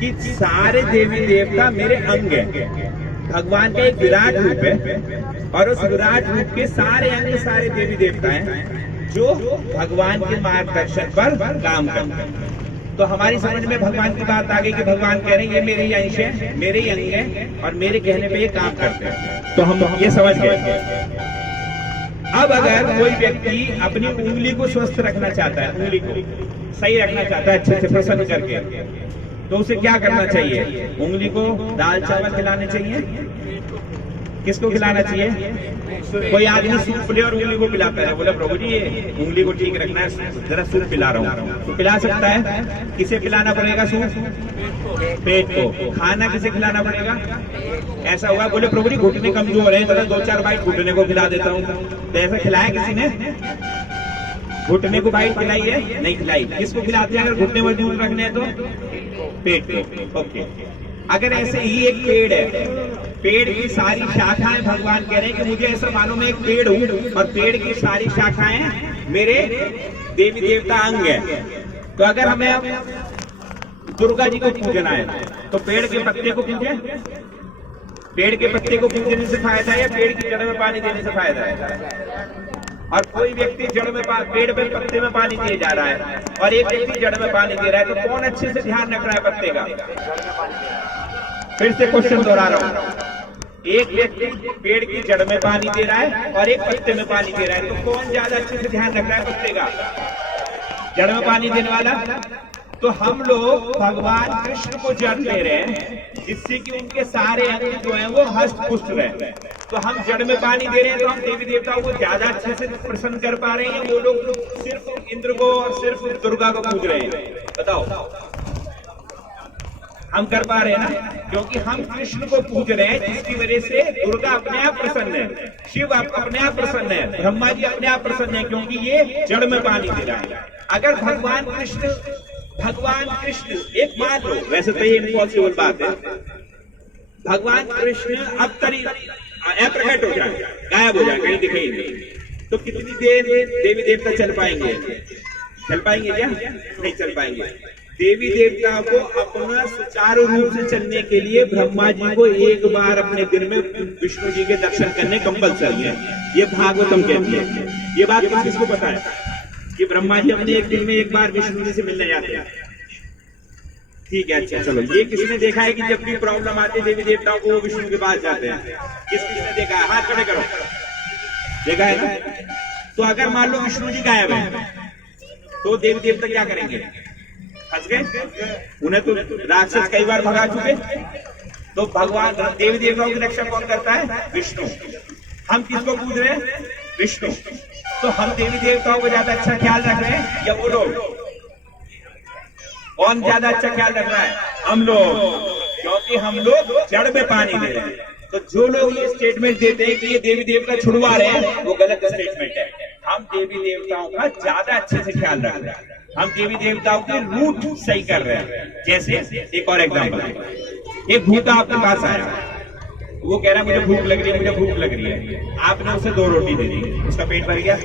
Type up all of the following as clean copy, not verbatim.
कि सारे देवी देवता मेरे अंग हैं। भगवान का एक विराट रूप है और उस विराट रूप के सारे अंग सारे देवी देवता हैं जो भगवान के मार्गदर्शन पर काम करते हैं। तो हमारी समझ में भगवान की बात आ गई कि भगवान कह रहे हैं ये मेरे ही अंश है, मेरे ही अंग है और मेरे कहने पे ये काम करते हैं। तो हम ये समझ गए। अब अगर कोई व्यक्ति अपनी उंगली को स्वस्थ रखना चाहता है, उंगली को सही रखना चाहता है अच्छे से प्रसन्न करके, तो उसे क्या करना चाहिए? उंगली को दाल चावल खिलाने चाहिए। किसको खिलाना चाहिए? कोई आदमी सूप ले और उंगली को पिलाता है, बोला प्रभु जी ये उंगली को ठीक रखना है, जरा सूप पिला रहा हूँ। तो पिला सकता है। किसे पिलाना पड़ेगा सूप? पेट को। खाना किसे खिलाना पड़ेगा? ऐसा हुआ बोले प्रभु जी घुटने कमजोर है, जरा 2-4 बाइट घुटने को खिला देता हूँ। तो ऐसा खिलाया किसी ने? घुटने को बाइट खिलाई है? नहीं खिलाई। किसको खिलाते हैं अगर घुटने मजबूत रखने हैं? तो पेट को। ओके। अगर ऐसे ही एक पेड़ है, पेड़ की सारी शाखाएं भगवान कह रहे हैं कि मुझे ऐसा मालूम है एक पेड़ हूं और पेड़ की सारी शाखाएं मेरे देवी देवता अंग है। तो अगर हमें दुर्गा जी को पूजना है तो पेड़ के पत्ते को पूजे? पेड़ के पत्ते को पूजने से फायदा है या पेड़ की जड़ में पानी देने से फायदा है? और कोई व्यक्ति जड़ में पेड़ पे पत्ते में पानी दिए जा रहा है और एक व्यक्ति जड़ में पानी दे रहा है, तो कौन अच्छे से ध्यान रख रहा है पत्ते का? फिर से क्वेश्चन दोहरा रहा हूं। एक व्यक्ति पेड़ की जड़ में पानी दे रहा है और एक पत्ते में पानी दे रहा है, तो कौन ज्यादा अच्छे से ध्यान रख रहा है पत्ते का? जड़ में पानी देने वाला। तो हम लोग भगवान कृष्ण को जड़ दे रहे हैं जिससे कि उनके सारे अंग जो है वो हष्ट पुष्ट रहे। तो हम जड़ में पानी दे रहे हैं तो हम देवी देवताओं को ज्यादा अच्छे से प्रसन्न कर पा रहे हैं। वो लोग सिर्फ इंद्र को और सिर्फ दुर्गा को पूज रहे हैं। बताओ हम कर पा रहे हैं ना? क्योंकि हम कृष्ण को पूज रहे हैं जिसकी वजह से दुर्गा अपने आप प्रसन्न है, शिव अपने आप प्रसन्न है, ब्रह्मा जी अपने आप प्रसन्न है, क्योंकि ये जड़ में पानी दे रहा है। अगर भगवान कृष्ण एक मान लो, वैसे तो ये इम्पॉसिबल बात है, भगवान कृष्ण अब अप्रकट हो जाए, गायब हो जाए, कहीं दिखाई नहीं, तो कितनी देर देवी देवता चल पाएंगे? क्या? नहीं चल पाएंगे। देवी देवता को अपना सुचारू रूप से चलने के लिए ब्रह्मा जी को एक बार अपने दिन में विष्णु जी के दर्शन करने कंपलसरी है। ये भागवतम कहती है। ये बात किसको पता है कि ब्रह्मा जी अपने एक दिन में एक बार विष्णु जी से मिलने जाते हैं? ठीक है, अच्छा चलो। ये किसने देखा है कि जब भी प्रॉब्लम आती है देवी देवताओं को वो विष्णु के पास जाते हैं? किसने देखा है? हाथ खड़े करो। देखा है ना? तो अगर मान लो विष्णु जी गायब है तो देवी देवता क्या करेंगे? फंस गए। उन्हें तो राक्षस कई बार भगा चुके। तो भगवान देवी देवताओं की रक्षा कौन करता है? विष्णु। हम किसको पूज रहे हैं? विष्णु। तो हम देवी देवताओं को ज्यादा अच्छा ख्याल रख रहे हैं या वो लोग? कौन ज्यादा अच्छा ख्याल रख रहा है? हम लोग, क्योंकि हम लोग जड़ में पानी दे रहे हैं। तो जो लोग ये स्टेटमेंट देते हैं कि ये देवी देवता छुड़वा रहे हैं, वो गलत स्टेटमेंट है। हम देवी देवताओं का ज्यादा अच्छे से ख्याल रख रहे हैं। हम देवी देवताओं के रूट सही कर रहे हैं। जैसे एक और एग्जाम्पल, एक भूखा आपके पास आया, वो कह रहा है मुझे भूख लग रही है, मुझे भूख लग रही है। आपने उसे 2 रोटी दे दी, उसका पेट भर गया।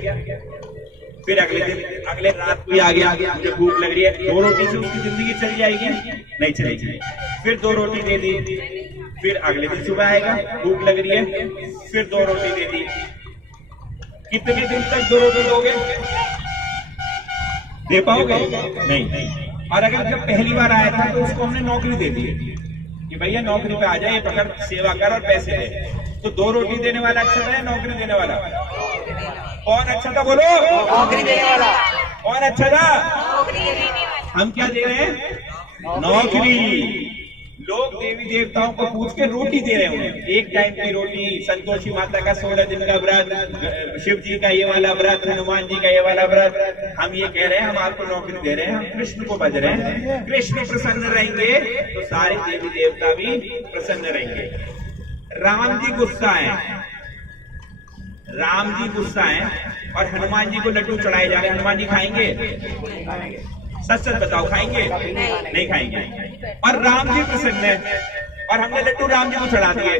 फिर अगले रात को आ गया, मुझे भूख लग रही है, 2 रोटी से उसकी जिंदगी चली जाएगी? नहीं चलेगी। फिर 2 रोटी दे दी, फिर अगले दिन सुबह आएगा, भूख लग रही है, फिर 2 रोटी दे दी। कितने दिन तक 2 रोटी दोगे? दे पाओगे? नहीं। और अगर जब पहली बार आया था तो उसको हमने नौकरी दे दी कि भैया नौकरी पे आ जाए, पकड़, सेवा कर और पैसे दे, तो 2 रोटी देने वाला अच्छा था या नौकरी देने वाला? कौन अच्छा था बोलो? नौकरी देने वाला। कौन अच्छा था? नौकरी देने वाला। हम क्या दे रहे हैं? नौकरी। लोग देवी देवताओं को पूछ के रोटी दे रहे हैं, एक टाइम की रोटी। संतोषी माता का 16 दिन का व्रत, शिव जी का ये वाला व्रत, हनुमान जी का ये वाला व्रत। हम ये कह रहे हैं हम आपको नौकरी दे रहे हैं, हम कृष्ण को भज रहे हैं। कृष्ण प्रसन्न रहेंगे तो सारे देवी देवता भी प्रसन्न रहेंगे। राम जी गुस्सा है, और हनुमान जी को लड्डू चढ़ाए जा रहे हैं। हनुमान जी खाएंगे? सच बताओ, खाएंगे? नहीं खाएंगे। और राम जी प्रसन्न है और हमने लड्डू राम जी को चढ़ा दिए,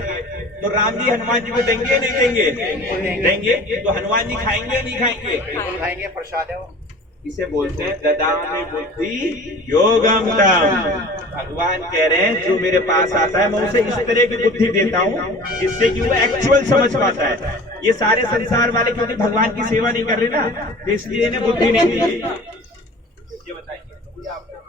तो राम जी हनुमान जी को देंगे नहीं देंगे? देंगे। तो हनुमान जी खाएंगे नहीं खाएंगे? खाएंगे, प्रसाद है वो। इसे बोलते हैं ददामि बुद्धि योगम तम। भगवान कह रहे हैं जो मेरे पास आता है मैं उसे इस तरह की बुद्धि देता हूँ जिससे कि वो एक्चुअल समझ पाता है। ये सारे संसार वाले क्योंकि भगवान की सेवा नहीं कर रहे ना, तो इसलिए इन्हें बुद्धि नहीं दी। ये बताइए।